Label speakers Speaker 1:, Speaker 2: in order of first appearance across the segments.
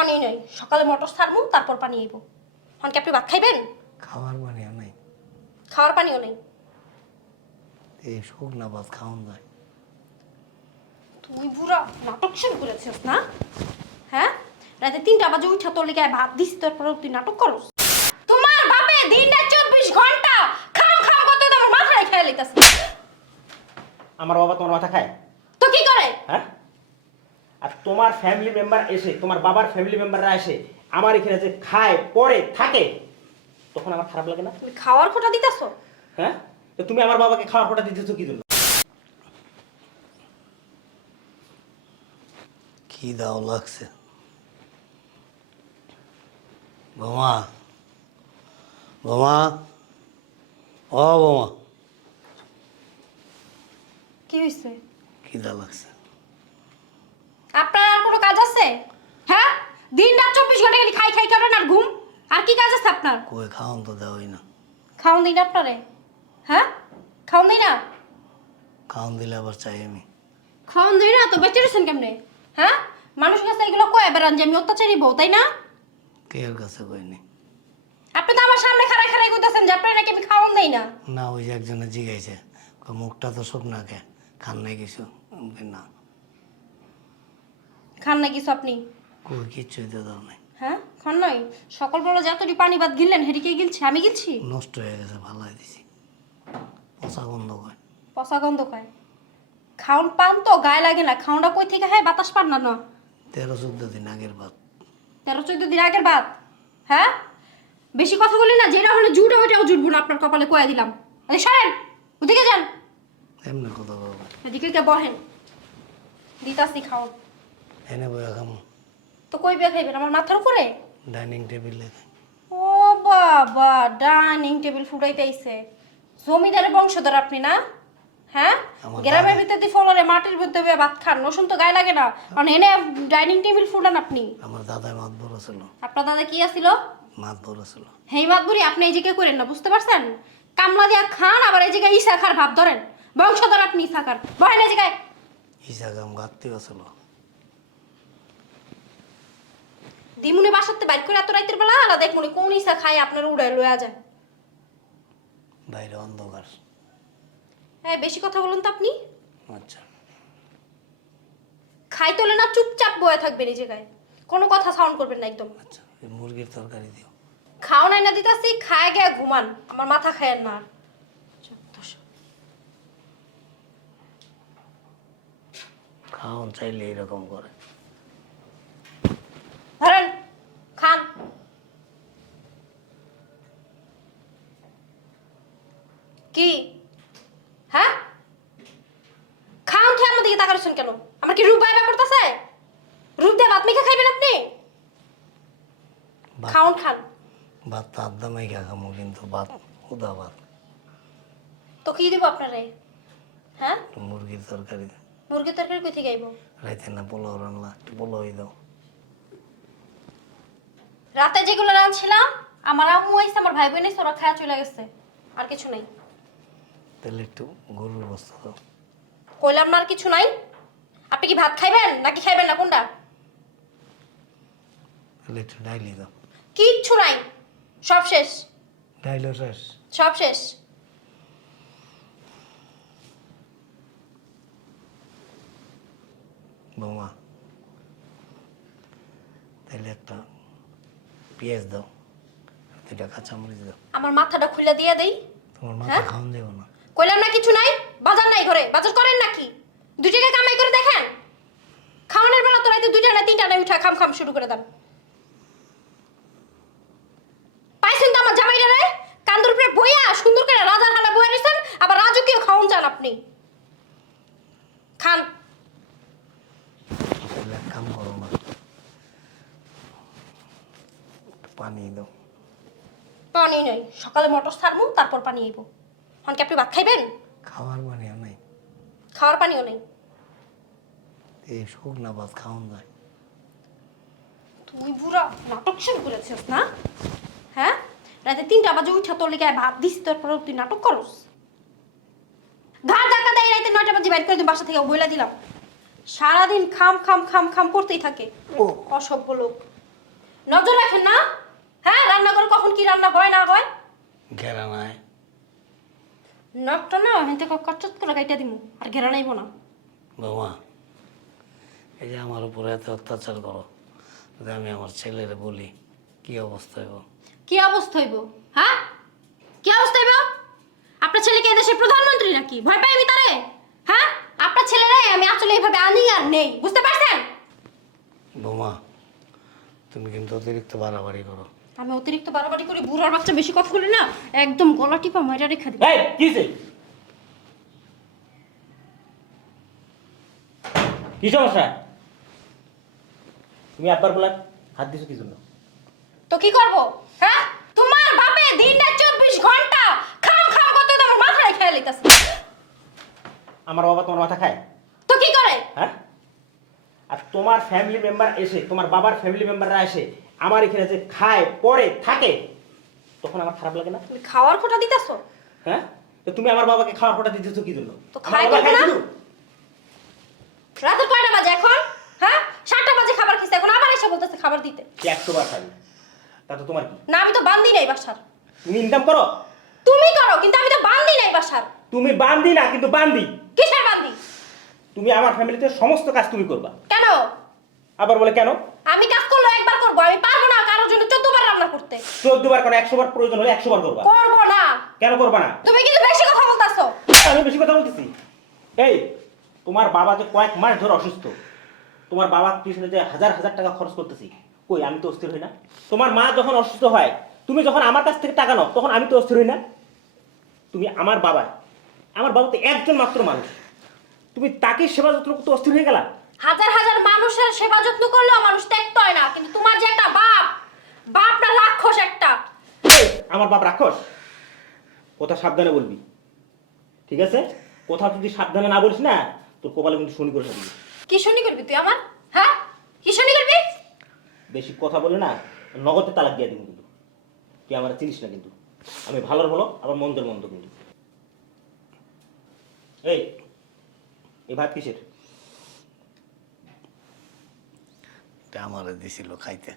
Speaker 1: পানি নাই, সকালে মটর ছাড়মু তারপর পানি আইব। এখন কি আপনি ভাত খাইবেন?
Speaker 2: খাওয়ার পানিও নাই।
Speaker 1: খাওয়ার পানিও নেই।
Speaker 2: এই শুকনা ভাত খাওয়ান যায়?
Speaker 1: তুই বুড়া নাটক শুরু করেছিস না? হ্যাঁ, রাতে 3টা বাজে উঠা তোর লিগে ভাত দিস, তারপর তুই নাটক করস। তোমার বাপে দিনটা 24 ঘন্টা খাম খাম করতে তোমার মাথায় খেয়ে লইতাছে।
Speaker 3: আমার বাবা তোমার মাথা খায়?
Speaker 1: তো কি করে?
Speaker 3: হ্যাঁ, আর তোমার ফ্যামিলি মেম্বার এসে, তোমার বাবার ফ্যামিলি মেম্বাররা এসে আমার এখানে যে খায় পরে থাকে, তখন আমার খারাপ লাগে না?
Speaker 1: তুমি খাওয়ার খোটা দিতাছো?
Speaker 3: হ্যাঁ, তো তুমি আমার বাবাকে খাওয়ার খোটা দিতেছো কি জন্য?
Speaker 2: কি দাও লাগছে বোমা? বোমা, ও বোমা,
Speaker 1: কি হইছে?
Speaker 2: কি দা লাগছে?
Speaker 1: আপনার আর কোনো কাজ আছে? হ্যাঁ, দিনরাত 24 ঘন্টা খালি খাই খাই করেন আর ঘুম, আর কি কাজ আছে আপনার?
Speaker 2: কই খাওয়ান তো দেওয়াই না।
Speaker 1: খাওন দিন আপনারে? হ্যাঁ, খাওন দিই না?
Speaker 2: খাওয়ান দিলে আবার চাই আমি।
Speaker 1: খাওন দিই না তো বেঁচে রয়েছেন কেমনে? হ্যাঁ, মানুষের কাছে এগুলো কয়ে বেড়ান যে আমি অত্যাচারী বউ, তাই না?
Speaker 2: কে এর কাছে কইনি।
Speaker 1: আপনি তো আমার সামনে খাড়াই খাড়াই কইতাছেন যে আপনার নাকি আমি খাওন দেই না।
Speaker 2: না, ওই যে একজনে জিগাইছে, কই মুখটা তো শুকনা কে, খান নাই কিছু? আমি কই না।
Speaker 1: খান না কিছু আপনি?
Speaker 2: কই কিচ্ছুই তো দাও নাই।
Speaker 1: হ্যাঁ, খান নাই? সকালবেলা যতটি পানি ভাত গিললেন হেরিকে গিলছি, আমি গিলছি?
Speaker 2: নষ্ট হয়ে গেছে, ভালাই দিছি, পচা গন্ধ কয়।
Speaker 1: পচা গন্ধ খায়। খাওন পান তো গায়ে লাগে না, খাওনটা কই থেকে হয়? বাতাস পান না না?
Speaker 2: 13-14 দিন আগের ভাত।
Speaker 1: 13-14 দিন আগের বাদ। হ্যাঁ, বেশি কথা বলি না, যেটা হলে জুড়ে ওইটাও জুটবো না আপনার কপালে, কয়ে দিলাম। আরে সরেন, ওদিকে যান।
Speaker 2: এমনি কথা বলবো?
Speaker 1: এদিকে কে বহেন, দিতাসি খাও।
Speaker 2: এনে বইয়া খামো?
Speaker 1: তো কই বিয়া খাইবেন? আমার মাথার উপরে?
Speaker 2: ডাইনিং টেবিলে।
Speaker 1: ও বাবা, ডাইনিং টেবিল ফুটাইতেইছে। জমিদারের বংশধর আপনি না? হ্যাঁ,
Speaker 2: আমার
Speaker 1: গ্রামের
Speaker 2: দাদা।
Speaker 1: ভিতরে ফলরে মাটির ভিতরে বইয়া ভাত খান, রসুন তো গায়ে লাগে না, কারণ এনে ডাইনিং টেবিল ফুটান আপনি।
Speaker 2: আমার দাদার মাত বড় ছিল।
Speaker 1: আপনার দাদা কি আছিল?
Speaker 2: মাত বড় ছিল।
Speaker 1: হেই মাতবুরি, আপনি এই জায়গায় করেন না, বুঝতে পারছেন? কামলা দিয়া খান, আবার এই জায়গায় ইসা খার ভাব ধরেন। বংশধর আপনি ইসা খার, বহেন এই জায়গায়।
Speaker 2: ইসাগাম গাত্তিও ছিল।
Speaker 1: দিমুনি বাসাতে বাইর করে এত রাইতের বেলা আলা দেখমুনি কোন ইসা খায় আপনার উড়ায় লয়া যায়।
Speaker 2: বাইরে অন্ধকার।
Speaker 1: হ্যাঁ, বেশি কথা বলুন তো আপনি।
Speaker 2: আচ্ছা,
Speaker 1: খাই তোলে না, চুপচাপ বয়ে থাকবেন এই জায়গায়, কোনো কথা সাউন্ড করবেন না একদম।
Speaker 2: আচ্ছা, এই মুরগির তরকারি দিও।
Speaker 1: খাও নাই না দিতাছি, খায় গিয়া ঘুমান, আমার মাথা খায়েন না আর। যত্তসব।
Speaker 2: খাওন চাইলে এরকম করে।
Speaker 1: ধরেন, খান। কি? হ্যাঁ, খান খেয়ে আমার দিকে তাকাচ্ছেন কেন? আমার কি রূপ বাইবা করতেছে? রূপ দিয়ে ভাত মেখে খাইবেন আপনি?
Speaker 2: ভাত-
Speaker 1: খাওন খান।
Speaker 2: ভাত তো আড্ডা মাইখা খামো, কিন্তু ভাত উদা ভাত।
Speaker 1: তো কি দিব আপনারে? হ্যাঁ,
Speaker 2: একটু মুরগির তরকারি দাও।
Speaker 1: মুরগির তরকারি কই থেকে আইব?
Speaker 2: রাইতে না পোলাও রান্না, একটু পোলাওই দাও।
Speaker 1: রাতে যেগুলো রাঁধছিলাম, আমার আম্মু আইছে, আমার ভাই বোন আইছে, ওরা খায়া চলে গেছে, আর কিছু নাই।
Speaker 2: তাহলে একটু গরুর বস্তা দাও।
Speaker 1: কইলাম না আর কিছু নাই। আপনি কি ভাত খাইবেন নাকি খাইবেন না, কোনটা?
Speaker 2: তাহলে একটু ডাইলি দাও।
Speaker 1: কিচ্ছু নাই, সব শেষ।
Speaker 2: ডাইলও শেষ?
Speaker 1: সব শেষ।
Speaker 2: বৌমা, তাহলে একটা পেঁয়াজ দাও, 2টা কাঁচামরিচ দাও।
Speaker 1: আমার মাথাটা খুলে দিয়ে দেই।
Speaker 2: তোমার মাথা
Speaker 1: হ্যাঁ?
Speaker 2: খাওয়ান দেবো না।
Speaker 1: কইলাম না কিছু নাই। বাজার নাই ঘরে, বাজার করেন নাকি? 2 জায়গায় কামাই করে দেখেন। খাওয়ানোর বেলা তো রাইতে 2টা না 3টা না উঠা খাম খাম শুরু করে দেন। পাইছেন তো আমার জামাইটা রে, কান্দুর উপরে বইয়া সুন্দর করে রাজার হালা বইয়া রইছেন, আবার রাজকীয় খাওন চান আপনি। খান।
Speaker 2: তাহলে এক কাম করো না, একটু পানি দাও।
Speaker 1: পানি নাই, সকালে মটর ছাড়মু তারপর পানি আইব। এখন কি আপনি ভাত খাইবেন?
Speaker 2: খাওয়ার পানিও নাই।
Speaker 1: খাওয়ার পানিও নেই।
Speaker 2: এই শুকনা ভাত খাওয়ান যায়?
Speaker 1: তুই বুড়া নাটক শুরু করেছিস না? হ্যাঁ, রাতে 3টা বাজে উঠা তোর লিগে ভাত দিস, তারপর তুই নাটক করস। ঘাড় ধাক্কা দেয়, রাতে 9টা বাজে বাইর করে তুই বাসা থেকে বইলা দিলাম। সারাদিন খাম খাম খাম খাম করতেই থাকে।
Speaker 2: ও
Speaker 1: অসভ্য লোক। নজর রাখেন না? হ্যাঁ, রান্না করে কখন কি রান্না হয় না হয়?
Speaker 2: ঘেরা নাই।
Speaker 1: নখটা না আমি তো কচ্চত করে কাইটা দিমু, আর ঘেরা নাইব না।
Speaker 2: বৌমা, এই যে আমার উপরে এত অত্যাচার করো, যদি আমি আমার ছেলেরে বলি কি অবস্থা হইব?
Speaker 1: কি অবস্থা হইব? হ্যাঁ, কি অবস্থা হইব? আপনার ছেলে কি এদেশের প্রধানমন্ত্রী নাকি? ভয় পাই আমি তারে? হ্যাঁ, আপনার ছেলেরে আমি আসলে এইভাবে আনি আর নেই, বুঝতে পারছেন?
Speaker 2: বৌমা, তুমি কিন্তু অতিরিক্ত বাড়াবাড়ি করো।
Speaker 1: আমি অতিরিক্ত বাড়াবাড়ি করি, বুড়ার বাচ্চা বেশি কথা বলি না, একদম গলা টিপা মাইরা রেখা দিই।
Speaker 3: এই কিছে কি সমস্যা? তুমি আব্বার বলা হাত দিছো কি জন্য?
Speaker 1: তো কি করব? হ্যাঁ, তোমার বাপে দিনটা 24 ঘন্টা খাম খাম করতে তোমার মাথায় খেয়ে লইতাছে।
Speaker 3: আমার বাবা তোমার মাথা খায়?
Speaker 1: তো কি করে?
Speaker 3: হ্যাঁ, আর তোমার ফ্যামিলি মেম্বার এসে, তোমার বাবার ফ্যামিলি মেম্বাররা এসে আমার এখানে যে খায় পরে থাকে, তখন আমার খারাপ লাগে না?
Speaker 1: তুমি খাওয়ার খোটা দিতেছো?
Speaker 3: হ্যাঁ, তো তুমি আমার বাবাকে খাওয়ার ফোটা দিতেছো কি জন্য?
Speaker 1: তো
Speaker 3: আমার
Speaker 1: খাই
Speaker 3: বাবা
Speaker 1: করবে না?
Speaker 3: শুধু?
Speaker 1: রাতে কয়টা বাজে এখন? হ্যাঁ, 7টা বাজে খাবার খেতে, এখন আবার এসে বলতেছে খাবার দিতে।
Speaker 3: কি 100 বার খাবি? তা তো তোমার কি?
Speaker 1: না, আমি তো বান্দি নাই বাসার।
Speaker 3: তুমি ইনকাম করো?
Speaker 1: তুমি করো, কিন্তু আমি তো বান্দি নাই বাসার।
Speaker 3: তুমি বান্দি না, কিন্তু বান্দি।
Speaker 1: কিসের বান্দি?
Speaker 3: তুমি আমার ফ্যামিলিতে সমস্ত কাজ তুমি করবা।
Speaker 1: কেন?
Speaker 3: আবার বলে কেন?
Speaker 1: আমি কাজ করলে একবার করব, আমি পারবো না কারোর জন্য 14 বার রান্না করতে।
Speaker 3: 14 বার কেন, 100 বার প্রয়োজন হলে 100 বার করবা।
Speaker 1: করব না।
Speaker 3: কেন করবা না?
Speaker 1: তুমি কিন্তু বেশি কথা বলতাছো।
Speaker 3: আমি বেশি কথা বলতেছি? এই, তোমার বাবা যে কয়েক মাস ধরে অসুস্থ, তোমার বাবার পিছনে যে হাজার হাজার টাকা খরচ করতেছি, কই আমি তো অস্থির হই না? তোমার মা যখন অসুস্থ হয়, তুমি যখন আমার কাছ থেকে টাকা নাও, তখন আমি তো অস্থির হই না? তুমি আমার বাবা তো একজন মাত্র মানুষ, তুমি তাকে সেবা যত্ন করতে অস্থির হয়ে গেলা?
Speaker 1: হাজার হাজার মানুষের সেবা যত্ন করলেও মানুষ ত্যাক্ত হয় না, কিন্তু তোমার যে একটা বাপ, বাপ না রাক্ষস একটা।
Speaker 3: এই, আমার বাপ রাক্ষস? কথা সাবধানে বলবি, ঠিক আছে? কথা যদি সাবধানে না বলিস না, তোর কপালে কিন্তু শনি করে থাকবি।
Speaker 1: কি শুনি করবি তুই আমার? হ্যাঁ, কি শুনি করবি?
Speaker 3: বেশি কথা বলে না, নগদে তালাক দিয়ে দিব কিন্তু। তুই আমার চিনিস না কিন্তু, আমি ভালোর ভালো আবার মন্দের মন্দ কিন্তু। এই ভাত কিসের?
Speaker 2: এটা আমারে দিছিল খাইতে,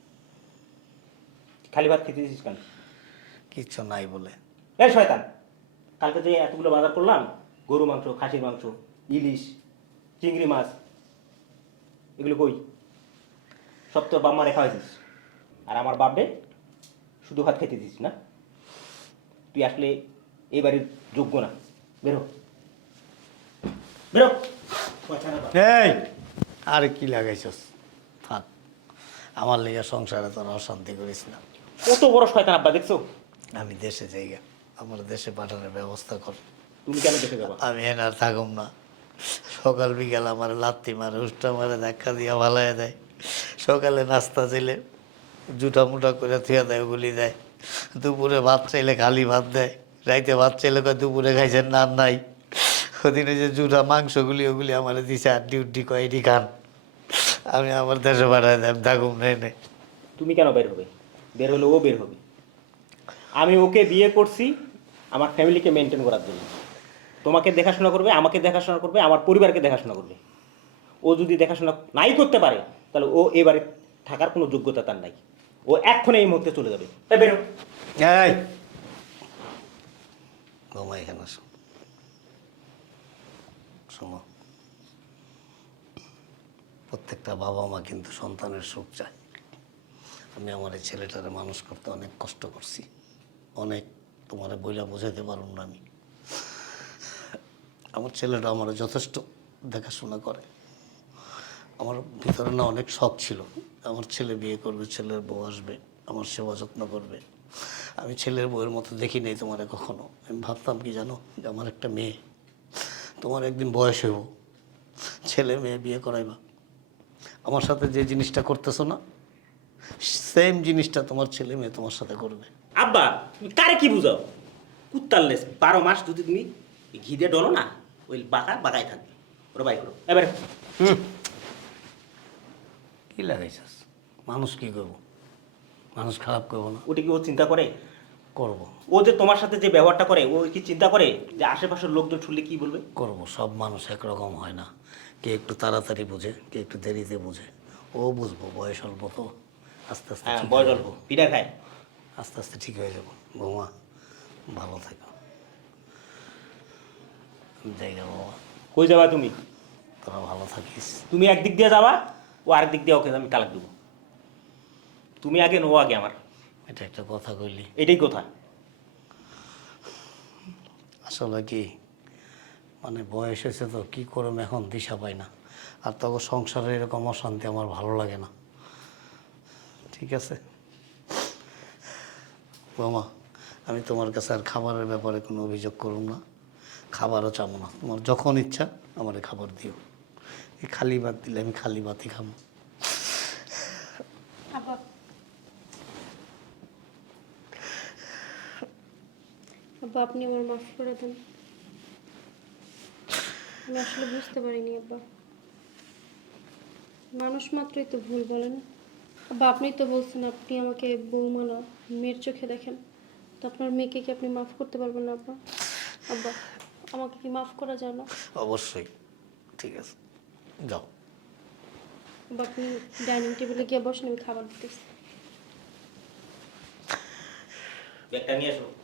Speaker 3: খালি ভাত খেতে দিছিস কেন?
Speaker 2: কিচ্ছু নাই বলে।
Speaker 3: এই শয়তান, কালকে যে এতগুলো বাজার করলাম, গরু মাংস, খাসির মাংস, ইলিশ, চিংড়ি মাছ, এগুলো কই? সব তোর বাম্মা রেখা হয়েছিস, আর আমার বাপে শুধু ভাত খেতে দিস না? তুই আসলে এই বাড়ির যোগ্য না। বেরো বেরো।
Speaker 2: এই, আরে কি লাগাইছস? থাক, আমার লেগে সংসারে তোর অশান্তি করিস না।
Speaker 3: কত বড় শয়তান আব্বা, দেখছো?
Speaker 2: আমি দেশে যাইগা, আমার দেশে পাঠানোর ব্যবস্থা কর।
Speaker 3: তুমি কেন দেখে যাবা?
Speaker 2: আমি এনে আর থাকুম না। সকাল বিকাল আমার লাত্তি মারে, উষ্টা মারে, ধাক্কা দিয়া ভালায় দেয়। সকালে নাস্তা চাইলে জুটা মুটা করে থুয়া দেয়, ওগুলি দেয়। দুপুরে ভাত চাইলে খালি ভাত দেয়। রাইতে ভাত চাইলে কয় দুপুরে খাইছেন না নাই। ওদিনে যে জুটা মাংসগুলি ওগুলি আমার দিছে, আড্ডি উড্ডি কয় এটি খান। আমি আমার দেশে পাঠায় দেয়, আমি থাকুম না এনে।
Speaker 3: তুমি কেন বের হবে? বের হলে ও বের হবে। আমি ওকে বিয়ে করছি আমার ফ্যামিলিকে মেনটেন করার জন্য। তোমাকে দেখাশোনা করবে, আমাকে দেখাশোনা করবে, আমার পরিবারকে দেখাশোনা করবে। ও যদি দেখাশোনা নাই করতে পারে, তাহলে ও এবারে থাকার কোনো যোগ্যতা তার নাই। ও এক্ষণে এই মুহূর্তে চলে যাবে। তাই বেরো।
Speaker 2: এই বৌমা, এখানে আসো। শোনো, প্রত্যেকটা বাবা মা কিন্তু সন্তানের সুখ চায়। আমি আমার এই ছেলেটারে মানুষ করতে অনেক কষ্ট করছি, অনেক। তোমারে বইলা বোঝাইতে পারুম না আমি। আমার ছেলেটা আমার যথেষ্ট দেখাশোনা করে। আমার ভিতরে না অনেক শখ ছিল, আমার ছেলে বিয়ে করবে, ছেলের বউ আসবে, আমার সেবা যত্ন করবে। আমি ছেলের বউয়ের মতো দেখি নাই তোমারে কখনো। আমি ভাবতাম কি জানো, যে আমার একটা মেয়ে, তোমার একদিন বয়স হইব, ছেলে মেয়ে বিয়ে করাইবা। আমার সাথে যে জিনিসটা করতেছো না, সেম জিনিসটা তোমার ছেলে মেয়ে তোমার সাথে করবে।
Speaker 3: আব্বা, তুমি কারে কি বুঝাও? কুত্তার লেস 12 মাস যদি তুমি ঘি দিয়ে ডলো না, ওই বাগায় থাকবে। ওরা বাই করো এবারে।
Speaker 2: কি লাগাইছাস? মানুষ কি করবো? মানুষ খারাপ করবো না?
Speaker 3: ওটা কি ও চিন্তা করে?
Speaker 2: করবো।
Speaker 3: ও যে তোমার সাথে যে ব্যবহারটা করে, ও কি চিন্তা করে যে আশেপাশের লোকজন শুনলে কি বলবে?
Speaker 2: করবো। সব মানুষ একরকম হয় না, কে একটু তাড়াতাড়ি বোঝে, কে একটু দেরিতে বোঝে। ও বুঝবো, বয়স অল্প তো, আস্তে আস্তে
Speaker 3: হ্যাঁ
Speaker 2: ঠিক
Speaker 3: বয়স
Speaker 2: হয়ে
Speaker 3: অল্প
Speaker 2: যাবো।
Speaker 3: পিঠা খায়।
Speaker 2: আস্তে আস্তে ঠিক হয়ে যাব বৌমা, ভালো থেকো। জায়গা বাবা,
Speaker 3: কই যাবা তুমি?
Speaker 2: তোরা ভালো থাকিস।
Speaker 3: তুমি একদিক দিয়ে যাবা, ও আরেক দিক দিয়ে ওকে আমি তালাক দেবো। তুমি আগে নো আগে আমার,
Speaker 2: এটা একটা কথা কইলি।
Speaker 3: এটাই কথা।
Speaker 2: আসলে কি মানে বয়স হয়েছে তো, কী করম এখন দিশা পাই না। আর তখন সংসারে এরকম অশান্তি আমার ভালো লাগে না। ঠিক আছে বৌমা, আমি তোমার কাছে আর খাবারের ব্যাপারে কোনো অভিযোগ করুম না, খাবারও চাবো না। তোমার যখন ইচ্ছা আমার খাবার দিও। এই খালি ভাত দিলে আমি খালি ভাতই খাবো।
Speaker 1: আব্বা, আব্বা আপনি আমার মাফ করে দেন। আমি আসলে বুঝতে পারিনি আব্বা, মানুষ মাত্রই তো ভুল বলেন। আব্বা আপনি তো বলছেন আপনি আমাকে বৌমা না মেয়ের চোখে দেখেন, তো আপনার মেয়েকে কি আপনি মাফ করতে পারবেন না আব্বা? আব্বা আমাকে কি মাফ করা যায় না?
Speaker 2: অবশ্যই, ঠিক আছে, যাও।
Speaker 1: আব্বা আপনি ডাইনিং টেবিলে গিয়ে বসেন, আমি খাবার দিতেছি।
Speaker 3: ব্যাগটা নিয়ে আসো।